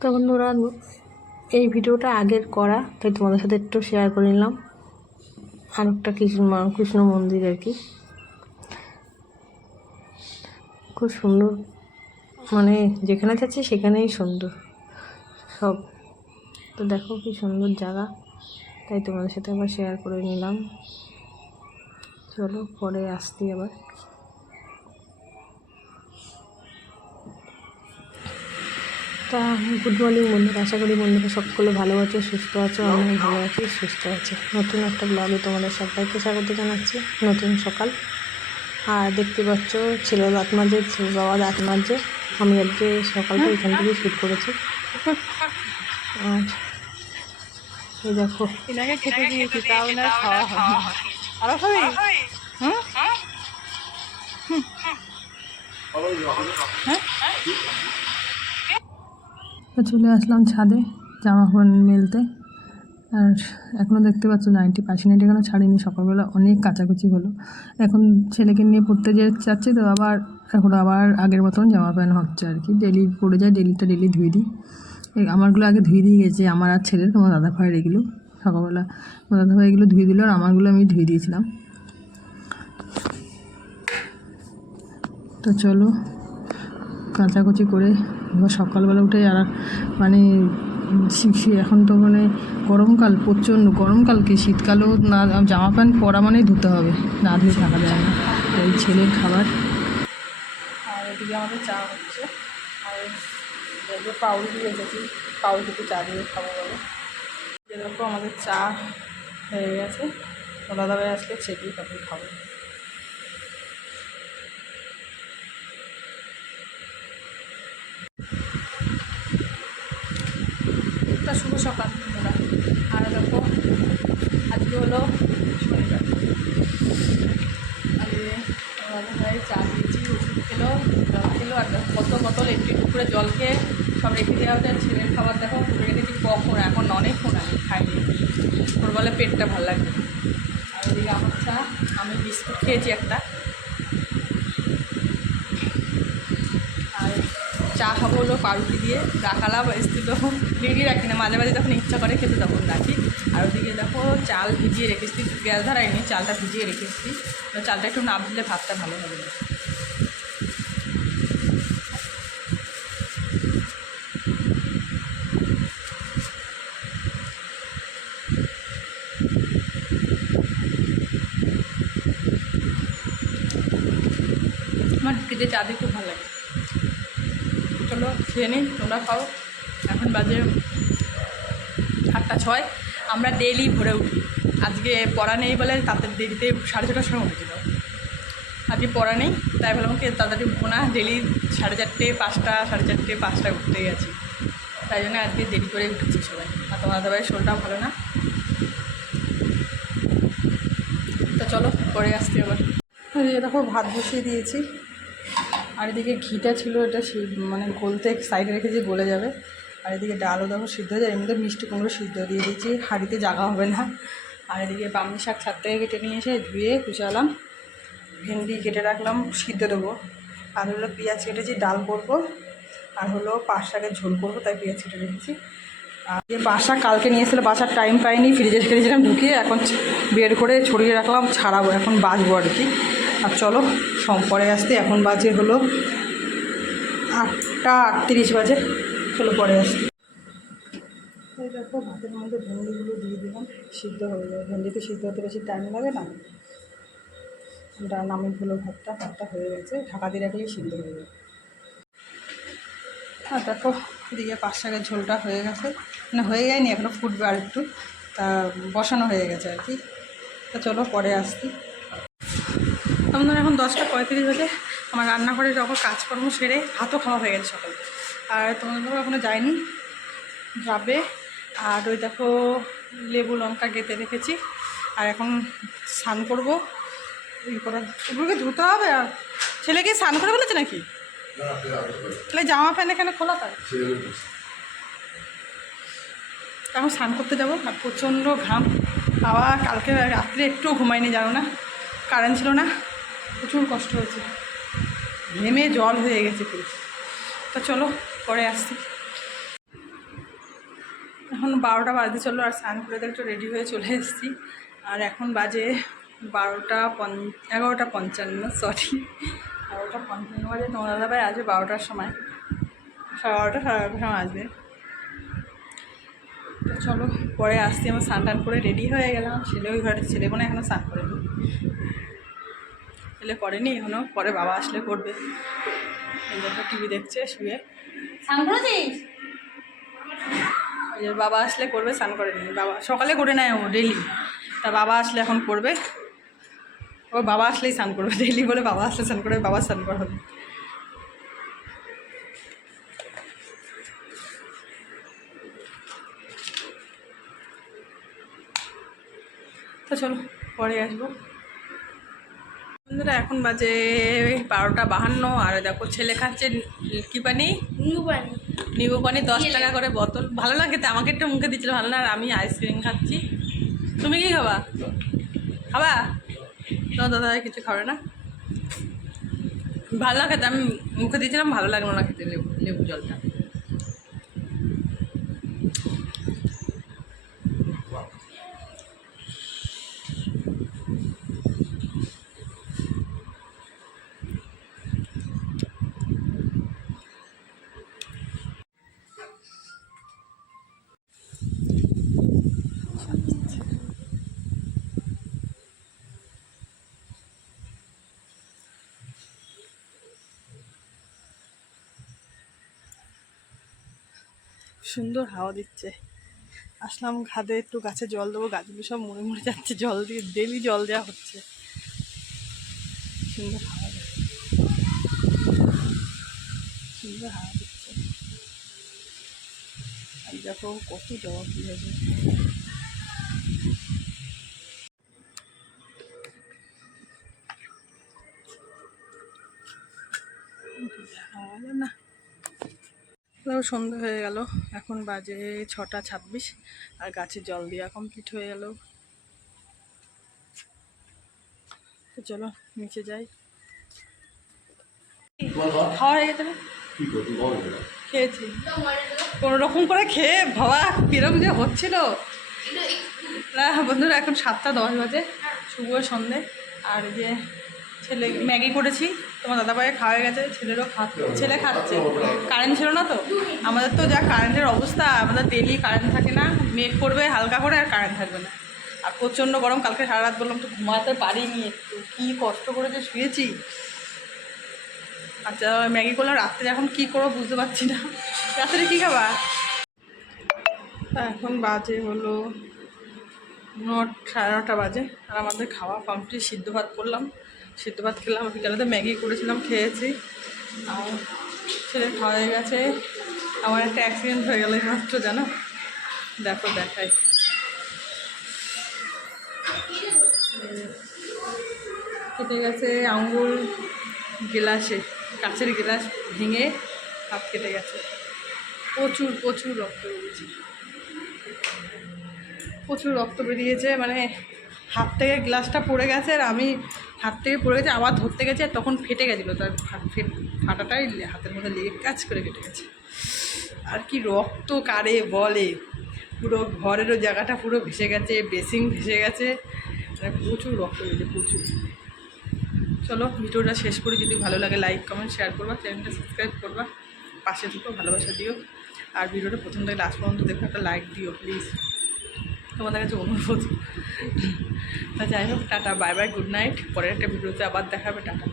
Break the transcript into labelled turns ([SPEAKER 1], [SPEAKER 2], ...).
[SPEAKER 1] তো বন্ধুরা, এই ভিডিওটা আগের করা, তাই তোমাদের সাথে একটু শেয়ার করে নিলাম। আর একটা কৃষ্ণ কৃষ্ণ মন্দির আর কি। খুব সুন্দর মানে যেখানে যাচ্ছি সেখানেই সুন্দর, সব। তো দেখো কি সুন্দর জায়গা, তাই তোমাদের সাথে আবার শেয়ার করে নিলাম। চলো, পরে আসছি আবার। তা গুড মর্নিং বন্ধুরা আশা করি বন্ধুরা সকলে ভালো আছে সুস্থ আছো আমিও ভালো আছি সুস্থ আছি। নতুন একটা ব্লগে তোমাদের সবাইকে স্বাগত জানাচ্ছি নতুন সকাল। আর দেখতে পাচ্ছ ছেলে দাঁত মাঝে ছেলে বাবা দাঁত মাঝে আমি আজকে সকালটা এখান থেকে শ্যুট করেছি। আর এই দেখো
[SPEAKER 2] এনাকে খেতে দিয়েছি তাও না খাওয়া হয়? আরও খাবি? হুম?
[SPEAKER 1] তো চলে আসলাম ছাদে জামা কাপড় মেলতে। আর এখনও দেখতে পাচ্ছ নাইনটি পার্সেন্ট এখনও ছাড়িনি। সকালবেলা অনেক কাচাকুচি হলো। এখন ছেলেকে নিয়ে পড়তে যে যাচ্ছি তো আবার, এখন আবার আগের মতন জামা প্যান্ট হচ্ছে আর কি। ডেলি পড়ে যায় ডেলিটা ডেলি ধুয়ে দিই। আমারগুলো আগে ধুয়ে দিয়ে গেছে, আমার আর ছেলের, তোমার দাদা ভাইয়ের এগুলো। সকালবেলা তোমার দাদা ভাই এগুলো ধুয়ে দিল আর আমারগুলো আমি ধুয়ে দিয়েছিলাম। তো চলো কাচাকুচি করে সকালবেলা উঠে আর মানে এখন তো মানে গরমকাল, প্রচণ্ড গরমকাল কি? শীতকালেও না, জামা প্যান্ট পরা মানেই ধুতে হবে, না ধুয়ে থাকা যায় না। এই ছেলের খাবার।
[SPEAKER 2] আর এদিকে আমাদের চা হচ্ছে। আর চা দিয়ে আমাদের চা হয়ে গেছে। দাবাই আসলে ছেঁকেই তারপরে খাব। তা সকাল বন্ধুরা আর দেখো আজকে হলো শনিবার। আজকে চা দিয়েছি, ওষুধ খেলো জল খেলো, আর কত বোতল একটু একটু করে জল খেয়ে সব রেখে দেওয়া হচ্ছে। ছেলের খাবার দেখো তুলে রেখেছি কখন এখন অনেকক্ষণ আমি খাইনি। ওর বলে পেটটা ভালো লাগবে আর ওদিকে আমার চা, আমি বিস্কুট খেয়েছি একটা আর খাব হলো পাউরুটি দিয়ে। রাখালাম এসছি তো রেডি রাখি না, মাঝে মাঝে যখন ইচ্ছা করে খেতে তখন রাখি। আর ওদিকে দেখো, চাল ভিজিয়ে রেখেছি গ্যাস ধরাইনি চালটা ভিজিয়ে রেখেছি। চালটা একটু না ভিজলে ভাতটা ভালো হবে। না আমার খেতে চা দিয়ে খুব ভালো লাগে। চলো খেয়ে নিই তোমরা খাও। এখন বাজে আটটা ছয়। আমরা ডেলি ভরে উঠি। আজকে পড়া নেই বলে তাদের দেরিতে সাড়ে ছটার সময় উঠেছিল আজকে পড়া নেই, তাই ভাবলাম কি তাড়াতাড়ি উঠবো না। ডেলি সাড়ে চারটে, পাঁচটা, সাড়ে চারটে পাঁচটা উঠতে গেছি তাই জন্য আজকে দেরি করে উঠেছি সবাই। আর তোমার দাদার শরীরটাও ভালো না। তো চলো, পরে আসতে এই দেখো, ভাত বসিয়ে দিয়েছি। আর এদিকে ঘিটা ছিল, এটা মানে গলতে সাইডে রেখেছি, গলে যাবে। আর এদিকে ডালও দেখো সিদ্ধ হয়ে যায় এমনিতে মিষ্টি কুমড়ো সিদ্ধ দিয়ে দিয়েছি, হাঁড়িতে জাগা হবে না। আর এদিকে বামনি শাক ছাদ থেকে কেটে নিয়ে এসে ধুয়ে কুচালাম ভেন্ডি কেটে রাখলাম, সিদ্ধ দেবো। আর হলো পেঁয়াজ কেটেছি, ডাল করব। আর হলো পাঁচ শাকের ঝোল করব, তাই পেঁয়াজ কেটে রেখেছি। আর যে বাসা কালকে নিয়ে এসেছিল, বাসার টাইম পাইনি ফ্রিজে রেখেছিলাম ঢুকিয়ে, এখন বের করে ছড়িয়ে রাখলাম, ছাড়াবো, এখন বাঁচবো আর কি। আর চলো পরে আসতে, এখন বাজে হলো আটটা আটত্রিশ বাজে। চলো পরে আসতে। দেখো, ভাতের মধ্যে ভেন্ডিগুলো দিয়ে দিলাম, সিদ্ধ হয়ে যাবে। ভেন্ডিতে সিদ্ধ হতে বেশি টাইম লাগে না। ডাল নামে হলো ভাতটা ভাতটা হয়ে গেছে। ঢাকা দিয়ে রাখলেই সিদ্ধ হয়ে যাবে। আর দেখো, এদিকে পাঁচ শাকের ঝোলটা হয়ে গেছে। মানে হয়ে যায়নি এখনও ফুটবে আর একটু তা, বসানো হয়ে গেছে আর কি। তা, চলো পরে আসছি। আমাদের এখন দশটা পঁয়ত্রিশ বাজে। আমার রান্নাঘরে যখন কাজকর্ম সেরে ভাতও খাওয়া হয়ে গেছে সকালে। আর তোমাদের ধরো এখনও যায়নি যাবে। আর ওই দেখো লেবু লঙ্কা গেঁথে রেখেছি। আর এখন স্নান করব। এগুলোকে ধুতে হবে আর ছেলে কি স্নান করে ফেলেছে নাকি? তাহলে জামা প্যান্ট এখানে খোলা তার এখন স্নান করতে যাব। আর প্রচণ্ড ঘাম। বাবা কালকে রাত্রে একটু ঘুমাইনি জানো না। কারেন্ট ছিল না। প্রচুর কষ্ট হয়েছে। ঘেমে জল হয়ে গেছে পুরো। তা চলো, পরে আসছি। এখন বারোটা বাজতে চলো আর স্নান করে একটু রেডি হয়ে চলে এসেছি। আর এখন বাজে বারোটা পন, এগারোটা পঞ্চান্ন সরি এগারোটা পঞ্চান্ন বাজে, তোমার দাদাভাই আসবে বারোটার সময়। সাড়ে বারোটা, সাড়ে বারোটার সময় আসবে। তো চলো, পরে আসছি, আমার স্নান টান করে রেডি হয়ে গেলাম। ছেলে ওই ঘরে, ছেলে মনে এখনও স্নান করেনি। ছেলে করেনি এখনও পরে বাবা আসলে করবে। দেখো টিভি দেখছে শুয়ে। বাবা আসলে করবে স্নান করেনি। বাবা সকালে করে নেয় ও ডেলি তা বাবা আসলে এখন করবে। ও বাবা আসলেই স্নান করবে ডেলি বলে বাবা আসলে স্নান করবে বাবা স্নান করা হবে। তো চলো পরে আসব। বন্ধুরা এখন বাজে বারোটা বাহান্ন আর দেখো ছেলে খাচ্ছে কি পানি? নিবু পানি দশ টাকা করে বোতল। ভালো লাগে তো আমাকে একটু মুখে দিচ্ছিল ভালো না আর আমি আইসক্রিম খাচ্ছি। তুমি কি খাবা? খাবা? তোমার দাদা কিছু খাবে না? ভালো লাগে আমি মুখে দিয়েছিলাম ভালো লাগল না খেতে লেবু লেবু জলটা। সুন্দর হাওয়া দিচ্ছে। আসলাম খাদে, একটু গাছে জল দেবো, গাছগুলো সব মরে মরে যাচ্ছে, জল দিয়ে ডেলি জল দেওয়া হচ্ছে। সুন্দর হাওয়া সুন্দর হাওয়া দিচ্ছে। দেখো কত জবা ফুল হয়েছে তাও সন্ধ্যা হয়ে গেল। এখন বাজে ছটা ছাব্বিশ আর গাছে জল দেওয়া কমপ্লিট হয়ে গেল। তো চলো নিচে যাই। খাওয়া হয়ে গেছে খেয়েছি। কোনো রকম করে খেয়ে বাবা কিরম যে হচ্ছিল। না বন্ধুরা এখন সাতটা দশ বাজে। শুভ সন্ধে। আর যে ছেলে ম্যাগি করেছি। তোমার দাদাভাই খাওয়া হয়ে গেছে, ছেলেরও খাচ্ছে ছেলে খাচ্ছে। কারেন্ট ছিল না তো? আমাদের তো যা কারেন্টের অবস্থা, আমাদের ডেলি কারেন্ট থাকে না মেঘ করবে হালকা করে আর কারেন্ট থাকবে না। আর প্রচণ্ড গরম, কালকে সারা রাত বললাম, তো ঘুমাতে পারিনি, একটু কী কষ্ট করে যে শুয়েছি? আচ্ছা ম্যাগি করলাম, রাত্রে এখন কী করব বুঝতে পারছি না। রাত্রে কী খাবা? এখন বাজে হলো নট, সাড়ে নটা বাজে, আর আমাদের খাওয়া কমপ্লিট সিদ্ধ ভাত করলাম। সিদ্ধ ভাত খেলাম বিকালে তো ম্যাগি করেছিলাম, খেয়েছি। আর ছেলে খাওয়া হয়ে গেছে। আমার একটা অ্যাক্সিডেন্ট হয়ে গেল মাত্র, জানো? দেখো, দেখাই। কেটে গেছে আঙ্গুল গ্লাসে, কাঁচের গ্লাস ভেঙে হাত কেটে গেছে। প্রচুর প্রচুর রক্ত বেরিয়েছে। প্রচুর রক্ত বেরিয়েছে মানে হাত থেকে গ্লাসটা পড়ে গেছে আর আমি হাত থেকে পড়ে গেছে, আবার ধরতে গেছে আর তখন ফেটে গেছিল। তার ফাটাটাই হাতের মধ্যে লেগে কাজ করে কেটে গেছে। আর কি রক্ত কারে বলে। পুরো ঘরেরও জায়গাটা পুরো ভেসে গেছে বেসিং ভেসে গেছে। মানে প্রচুর রক্ত বেরিয়েছে প্রচুর। চলো, ভিডিওটা শেষ করে। যদি ভালো লাগে লাইক কমেন্ট শেয়ার করবা। চ্যানেলটা সাবস্ক্রাইব করবা। পাশে থেকেও ভালোবাসা দিও। আর ভিডিওটা প্রথম থেকে লাস্ট পর্যন্ত দেখো, একটা লাইক দিও প্লিজ তোমাদের কাছে অনুরোধ। যাই হোক, tata, bye bye, good night. পরের একটা ভিডিওতে আবার দেখাবে, টাটা।